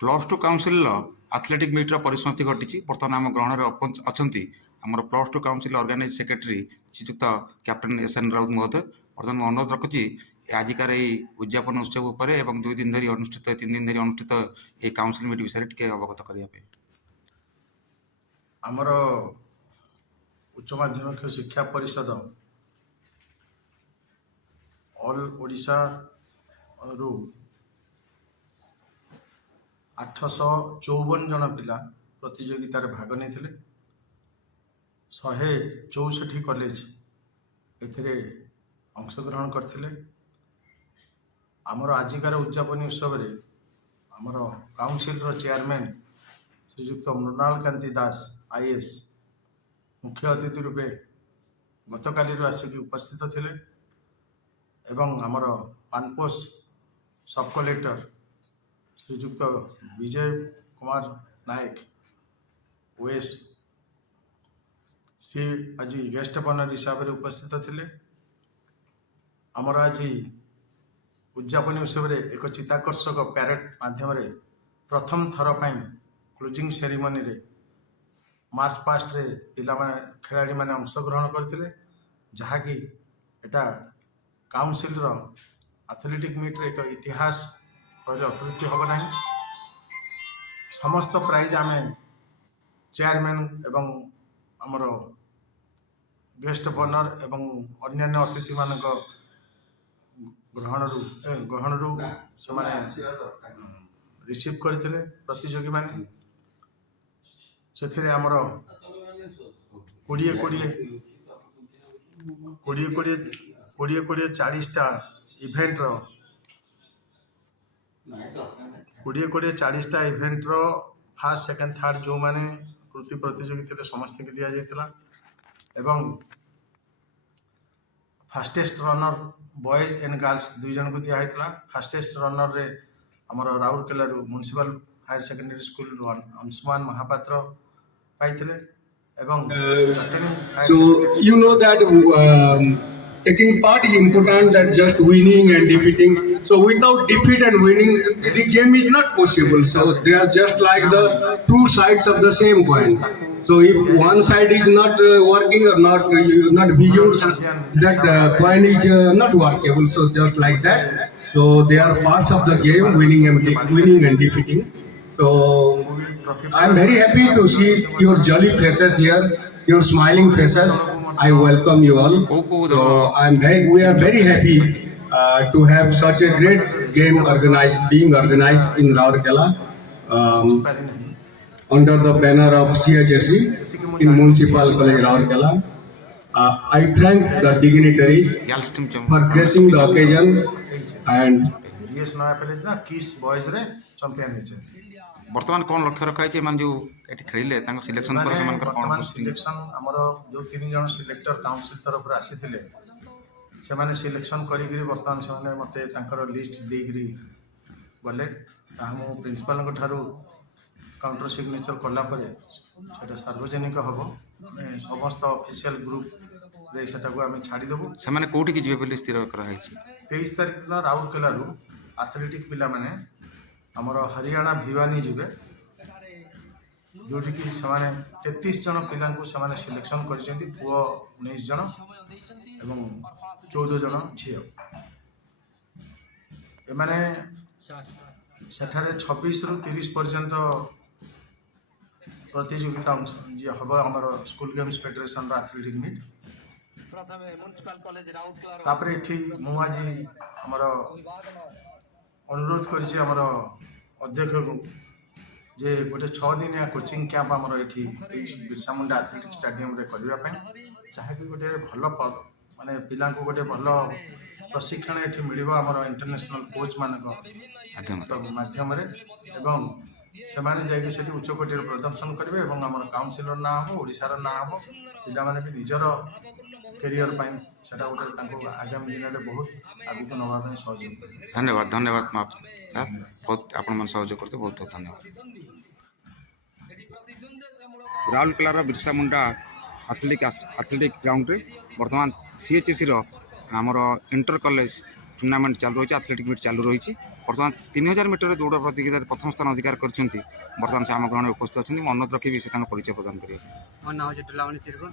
Plus two କାଉନସିଲ୍ର athletic ମିଟ୍ର ପରିସମାପ୍ତି ଘଟିଛି। ବର୍ତ୍ତମାନ ଆମ ଗ୍ରହଣରେ ଅଛନ୍ତି ଆମର plus two council organise secretary ଶ୍ରୀଯୁକ୍ତ କ୍ୟାପ୍ଟେନ୍ ଏସ୍.ଏନ୍. ରାଉତ ମହୋଦୟ। ବର୍ତ୍ତମାନ ମୁଁ ଅନୁରୋଧ ରଖୁଛି ଆଜିକାର ଏହି ଉଦ୍ଯାପନ ଉତ୍ସବ ଉପରେ ଏବଂ 3 ଦିନ ଧରି ଅନୁଷ୍ଠିତ ଏହି କାଉନସିଲ୍ ମିଟ୍ ବିଷୟରେ ଟିକେ ଅବଗତ କରିବା ପାଇଁ। ଆମର ଉଚ୍ଚ ମାଧ୍ୟମିକ ଶିକ୍ଷା ପରିଷଦ ଅଲ୍ ଓଡ଼ିଶାରୁ 854 ଜଣ ପିଲା ପ୍ରତିଯୋଗିତାରେ ଭାଗ ନେଇଥିଲେ। 164 କଲେଜ ଏଥିରେ ଅଂଶଗ୍ରହଣ କରିଥିଲେ। ଆମର ଆଜିକାର ଉଦ୍ଯାପନୀ ଉତ୍ସବରେ ଆମର କାଉନସିଲ୍ର ଚେୟାରମ୍ୟାନ୍ ଶ୍ରୀଯୁକ୍ତ ମୃଣାଳ କାନ୍ତି ଦାସ IAS ମୁଖ୍ୟ ଅତିଥି ରୂପେ ଗତକାଲିରୁ ଆସିକି ଉପସ୍ଥିତ ଥିଲେ ଏବଂ ଆମର ପାନପୋଷ ସବ୍ କଲେକ୍ଟର ଶ୍ରୀଯୁକ୍ତ ବିଜୟ କୁମାର ନାୟକ OS सी आज गेस्ट ऑनर हिसाब से उपस्थित थे। आमर आज उद्यापनी उत्सव में एक चित्ताकर्षक प्यारेड माध्यम प्रथम थर पर क्लोजिंग सेरेमनी रे मार्च पास्ट रे पिला खिलाड़ी मैंने अंशग्रहण करते जहाँकि एटा काउंसिल रो एथलेटिक मीट रे एक इतिहास कहले अत्युक्ति हम ना। समस्त प्राइज आम चेयरमैन एवं आमर गेस्ट बनर एवं अन्यान्य अतिथि मान ग्रहण से रिसीव करते प्रतियोगी मैंने से आमर 40-40-40-40-40टा इवेंट रो 40-40-40टा event row first second third जो माने कृति प्रतियोगी थे समस्त की दि जाइथिला एवं fastest runner boys and girls 2 जन को दिया होता। फास्टेस्ट रनर रे हमर Rourkela municipal higher secondary school Anshuman Mahapatra पाइथिले एवं so you know that taking part is important than just winning and defeating. So without defeat and winning, the game is not possible. So they are just like the two sides of the same coin. So if one side is not working or not visible, that coin is not workable. So just like that. So they are parts of the game, winning and defeating. So I am very happy to see your jolly faces here, your smiling faces. I welcome you all. So we are very happy to have such a great game being organized in Rourkela under the banner of CHSE in Municipal College Rourkela. I thank the dignitary for gracing the occasion and DS नया palace ना किस boys रे champion है। वर्तमान कौन लक्ष्य रखा है माने जो एटी खेलिले तांको सिलेक्शन पर समानकर वर्तमान सिलेक्शन हमरो जो 3 जन सिलेक्टर काउंसिल तरफ रे आसीथिले से माने सिलेक्शन करी गिरी वर्तमान से माने मते तांकर लिस्ट दे गिरी गले हम प्रिंसिपल को थारु काउंटर सिग्नेचर करला परे सेटा सार्वजनिक हबो समस्त ऑफिशियल ग्रुप रे सेटा को हम छाडी देबो। से माने कोठी की जिवे बोली स्थिर करा है 23 तारिख दिन राउरकेला रु एथलेटिक पिला माने हमर हरियाणा भिवानी जीवे जोटी की समाने 33 जन पिला को समाने सिलेक्शन करछन्ती पुओ 19 जन एवं 14 जन झियो ए माने सेठारे 26 रु 30 पर्यंत प्रतियोगिता जे हबो हमर स्कूल गेम्स फेडरेशन रा एथलेटिक मीट तापरे एठी मु आज हमर अनुरोध करछि हमर अध्यक्ष को जे गोटे 6 दिनिया कोचिंग कैंप हमर एठी बिरसा मुंडा एथलेटिक स्टेडियम रे करबा पय चाहे गोटे भल माने पिला को गोटे भल प्रशिक्षण एठी मिलिबो हमर इंटरनेशनल कोच मानक माध्यम रे एवं से माने जाई से उच्च कोटीर प्रदर्शन करेंगे और आम काउनसिलर ना हम ओडिशार ना हम पिला माने भी निजर कैरियर पाइन सेटा गोटे आगामी दिन में बहुत आगे को नवा सहयोग। धन्यवाद धन्यवाद सर बहुत आपण मन सहयोग करते बहुत बहुत धन्यवाद। राउरकेलार बिरसा मुंडा एथलेटिक ग्राउंड रे वर्तमान CHSE आमर इंटर कॉलेज टूर्नामेंट चालू रही एथलेटिक मीट चालू रही बर्तमान 3000 मीटर दौड़ प्रतियोगिता प्रथम स्थान अधिकार करछंती बर्तमान से आम ग्रहण उपस्थित अछंती मैं अनुरोध रखिबि से तांको परिचय प्रदान करिवे। मो नाम हूँ डुलामणि चिरगुण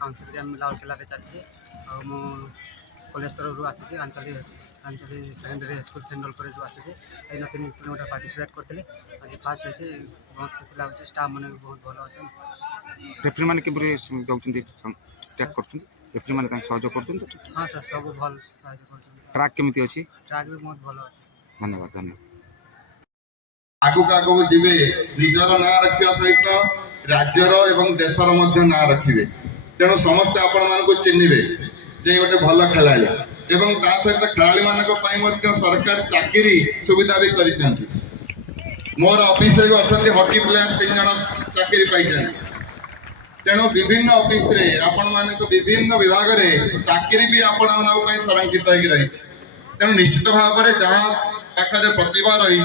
काउंसिल राउरकेला चलती मु कॉलेज तरफ आसी आंचलिक सेकेंडरी स्कूल सेंट्रल कॉलेज आसी 3 किलोमीटर पार्टिसिपेट करते आज फास्ट होती बहुत खुशी लगे स्टाफ मैंने भी बहुत भल अच्छा रेफरी माने किबरे दउचंती चेक करछंती रेफरी माने तांको सहयोग करछंती। हाँ सर सब भल साहय कर ट्रैक केमिति अछि? ट्रैक भी बहुत भल अच्छे धन्यवाद धन्यवाद। आगक जीवे निजर ना रखा सहित राज्यर एवं देशर ना रखिए तेणु समस्ते आपण मान चिन्हे जे गोटे भल खेला एवं ता सहित खेला मान सरकार चाकरी सुविधा भी कर मोर ऑफिस रे अच्छा हॉकी प्लेयर 3 जन चाकरी पाई तेणु विभिन्न ऑफिस रे आपण मान विभिन्न विभाग रे चाकरी भी आपण संरक्षित हो रही तेणु निश्चित भाव में जहाँ पाखे प्रतिभा रही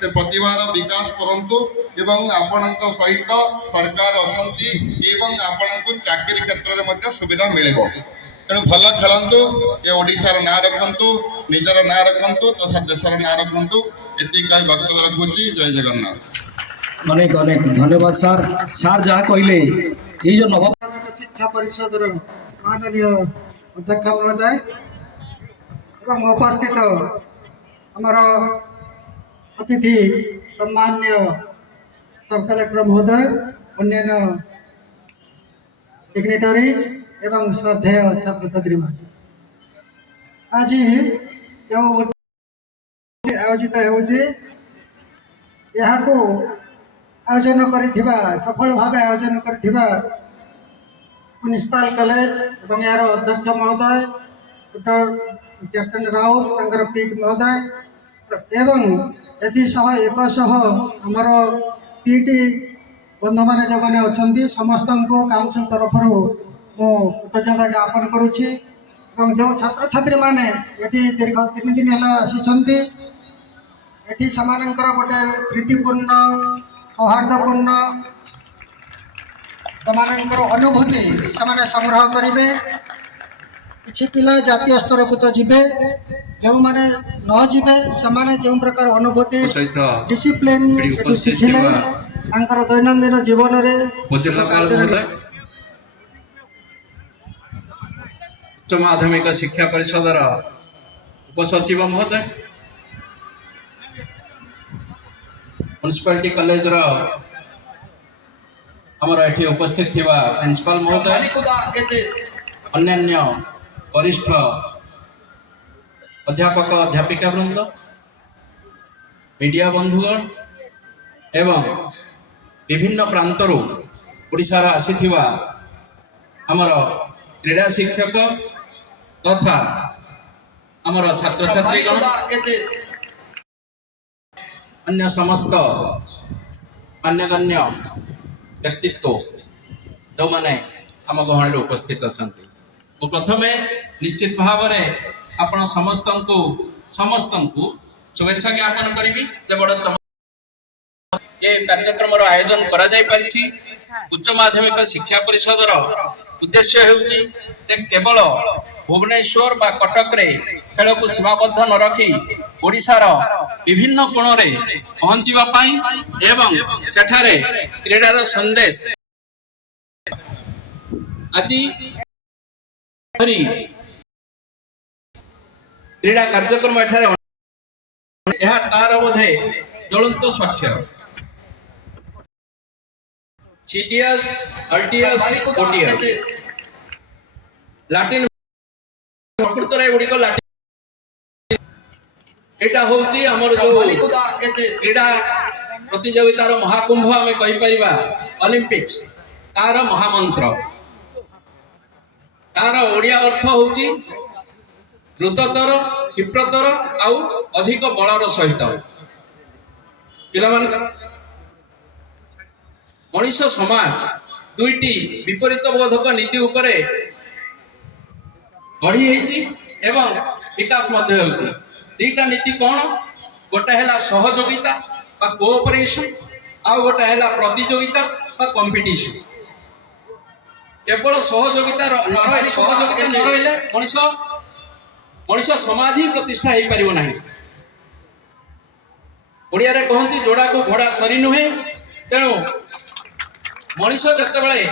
से प्रतिभार विकास करंतु एवं आपणक सहित सरकार अच्छी एवं आपणक चाकरी क्षेत्र में सुविधा मिलिबो तेणु भल खेलंतु ये ओडिशार ना रखंतु निजर ना रखंतु तथा देशर ना रखंतु एति काय वक्तव्य रखुची। जय जगन्नाथ। अनेक अनेक धन्यवाद सर सर जहाँ कहले ये जो नव शिक्षा परिषद माननीय अध्यक्ष महोदय एवं उपस्थित आमर अतिथि सम्मान्य सब कलेक्टर महोदय अन्य डिग्निटरीज एवं श्रद्धेय छात्र छात्री मान आज जो आयोजित हो आयोजन करिथिबा सफल भाव आयोजन करिथिबा म्युनिसिपल कॉलेज एवं यार अध्यक्ष महोदय डॉक्टर कैप्टन राउत तांकर पीठ महोदय एवं एति सह एक सह आमर पीटी बंधु मैंने जो मैंने अच्छा समस्त को काउंसिल तरफ मु कृतज्ञता ज्ञापन करुच्ची जो छात्र छात्री मैंने ये दीर्घ 3 दिन है आसी सेमानंकर गोटे प्रीतिपूर्ण सौहार्दपूर्ण सेमानंकर अनुभूति से संग्रह करेंगे किसी पिला जातीय स्तर को तो जीवे जो मैंने न जीवे से जो प्रकार अनुभूति डिसिप्लिन शिखिले दैनंदिन जीवन में उच्च माध्यमिक शिक्षा परिषद उपसचिव महोदय म्युनिसिपालिटी कॉलेज आमर ये उपस्थित थिबा प्रिंसिपल महोदय अन्यान्य वरिष्ठ अध्यापक अध्यापिका वृंद मीडिया बंधुगण एवं विभिन्न प्रांतर ओडिशार आसीथिबा आमर क्रीड़ा शिक्षक तथा आमर छात्र छात्रीगण अन्य समस्त मान्यगण्य व्यक्तित्व जो मैंने आम गहन उपस्थित अच्छा प्रथमे निश्चित भाव में आपण समस्त को शुभेच्छा ज्ञापन करी बड़ ये कार्यक्रम आयोजन करा जाय परिछि। उच्च माध्यमिक शिक्षा परिषद उद्देश्य हेउछि केवल भुवनेश्वर बा कटक रे खेल को सीमाबद्ध न रखी ओडिशार विभिन्न कोण रे पहुंचीबा पाई एवं सेठारे क्रीडार संदेश आज क्रीड़ा कार्यक्रम तार बोधे ज्वलंत साक्ष्य सीटीएस अल्टीएस ओटीएस लाटिन प्रकृत गुड़िक लाटिन एटा होची हमर जो क्रीड़ा प्रतियोगितार महाकुंभ आम कहीपर ओलंपिक्स तार महामंत्र तार ओडिया अर्थ होची द्रुततर क्षिप्रतर आउ अधिक बलर सहित मनीष समाज दुईटी विपरीत बोधक नीति उपरे गढ़ी एवं विकास दीटा नीति कौन गोटे है सहयोगिता कोऑपरेशन आउ गोटे है प्रतियोगिता कंपटीशन केवल सहयोगिता न रही मनीष समाज ही प्रतिष्ठा हो पार ना ଓଡ଼ିଆରେ କହନ୍ତି ଯୋଡ଼ାକୁ ଘୋଡ଼ା ସରି ନୁହେଁ। ତେଣୁ ମଣିଷ ଯେତେବେଳେ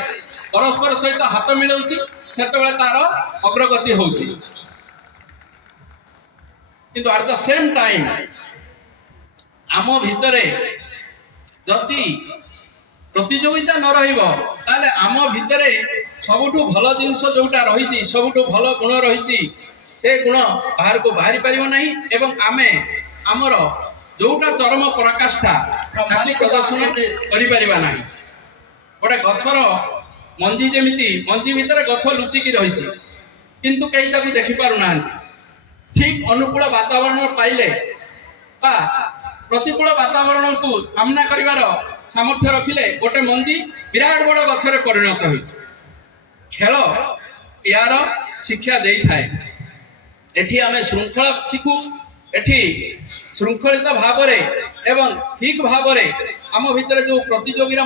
ପରସ୍ପର ସହିତ ହାତ ମିଳାଉଛି ସେତେବେଳେ ତାର ଅଗ୍ରଗତି ହେଉଛି। କିନ୍ତୁ ଆଟ୍ ଦ ସେମ୍ ଟାଇମ୍ ଆମ ଭିତରେ ଯଦି ପ୍ରତିଯୋଗିତା ନ ରହିବ ତାହେଲେ ଆମ ଭିତରେ ସବୁଠୁ ଭଲ ଜିନିଷ ଯୋଉଟା ରହିଛି, ସବୁଠୁ ଭଲ ଗୁଣ ରହିଛି, ସେ ଗୁଣ ବାହାରକୁ ବାହାରି ପାରିବ ନାହିଁ ଏବଂ ଆମେ ଆମର ଯୋଉଟା ଚରମ ପରାକାଷ୍ଠା ତାକୁ ପ୍ରଦର୍ଶନ କରିପାରିବା ନାହିଁ। ଗୋଟେ ଗଛର ମଞ୍ଜି ଯେମିତି ମଞ୍ଜି ଭିତରେ ଗଛ ଲୁଚିକି ରହିଛି କିନ୍ତୁ କେହି ତାକୁ ଦେଖିପାରୁନାହାନ୍ତି। ଠିକ୍ ଅନୁକୂଳ ବାତାବରଣ ପାଇଲେ ବା ପ୍ରତିକୂଳ ବାତାବରଣକୁ ସାମ୍ନା କରିବାର ସାମର୍ଥ୍ୟ ରଖିଲେ ଗୋଟେ ମଞ୍ଜି ବିରାଟ ବଡ଼ ଗଛରେ ପରିଣତ ହେଉଛି। ଖେଳ ଏହାର ଶିକ୍ଷା ଦେଇଥାଏ। ଏଠି ଆମେ ଶୃଙ୍ଖଳା ଶିଖୁ, ଏଠି ଶୃଙ୍ଖଳିତ ଭାବରେ ଏବଂ ଠିକ୍ ଭାବରେ ଆମ ଭିତରେ ଯୋଉ ପ୍ରତିଯୋଗୀର